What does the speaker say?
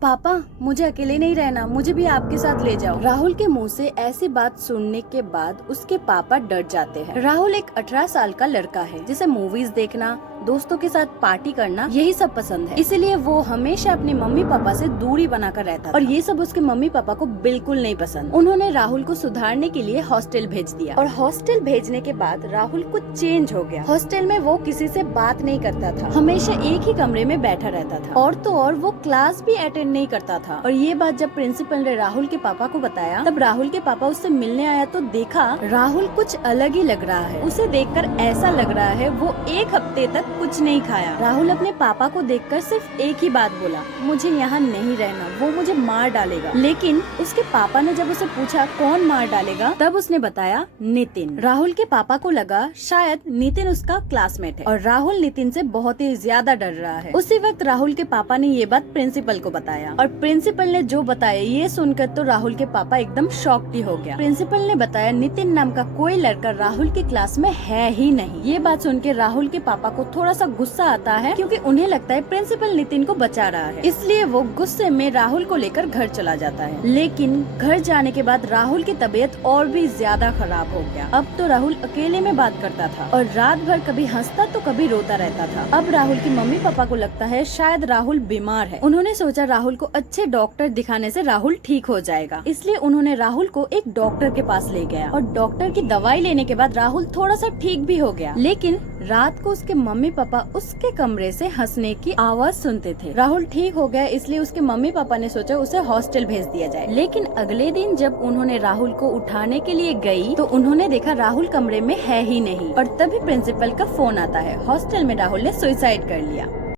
पापा, मुझे अकेले नहीं रहना, मुझे भी आपके साथ ले जाओ। राहुल के मुंह से ऐसी बात सुनने के बाद उसके पापा डर जाते हैं। राहुल एक 18 साल का लड़का है जिसे मूवीज देखना, दोस्तों के साथ पार्टी करना यही सब पसंद है। इसीलिए वो हमेशा अपने मम्मी पापा से दूरी बनाकर रहता था और ये सब उसके मम्मी पापा को बिल्कुल नहीं पसंद। उन्होंने राहुल को सुधारने के लिए हॉस्टल भेज दिया और हॉस्टल भेजने के बाद राहुल कुछ चेंज हो गया। हॉस्टल में वो किसी से बात नहीं करता था, हमेशा एक ही कमरे में बैठा रहता था और तो और वो क्लास भी अटेंड नहीं करता था। और ये बात जब प्रिंसिपल ने राहुल के पापा को बताया तब राहुल के पापा उससे मिलने आया तो देखा राहुल कुछ अलग ही लग रहा है। उसे देखकर ऐसा लग रहा है वो एक हफ्ते तक कुछ नहीं खाया। राहुल अपने पापा को देखकर सिर्फ एक ही बात बोला, मुझे यहाँ नहीं रहना, वो मुझे मार डालेगा। लेकिन उसके पापा ने जब उसे पूछा कौन मार डालेगा तब उसने बताया नितिन। राहुल के पापा को लगा शायद नितिन उसका क्लासमेट है और राहुल नितिन से बहुत ही ज्यादा डर रहा है। उसी वक्त राहुल के पापा ने ये बात प्रिंसिपल को बताया और प्रिंसिपल ने जो बताया ये सुनकर तो राहुल के पापा एकदम शॉक्ड ही हो गया। प्रिंसिपल ने बताया नितिन नाम का कोई लड़का राहुल की क्लास में है ही नहीं। ये बात सुन के राहुल के पापा को थोड़ा सा गुस्सा आता है क्योंकि उन्हें लगता है प्रिंसिपल नितिन को बचा रहा है, इसलिए वो गुस्से में राहुल को लेकर घर चला जाता है। लेकिन घर जाने के बाद राहुल की तबीयत और भी ज्यादा खराब हो गया। अब तो राहुल अकेले में बात करता था और रात भर कभी हंसता तो कभी रोता रहता था। अब राहुल की मम्मी पापा को लगता है शायद राहुल बीमार है। उन्होंने सोचा राहुल को अच्छे डॉक्टर दिखाने से राहुल ठीक हो जाएगा, इसलिए उन्होंने राहुल को एक डॉक्टर के पास ले गया और डॉक्टर की दवाई लेने के बाद राहुल थोड़ा सा ठीक भी हो गया। लेकिन रात को उसके मम्मी पापा उसके कमरे से हंसने की आवाज सुनते थे। राहुल ठीक हो गया इसलिए उसके मम्मी पापा ने सोचा उसे हॉस्टल भेज दिया जाए। लेकिन अगले दिन जब उन्होंने राहुल को उठाने के लिए गई तो उन्होंने देखा राहुल कमरे में है ही नहीं और तभी प्रिंसिपल का फोन आता है, हॉस्टल में राहुल ने सुसाइड कर लिया।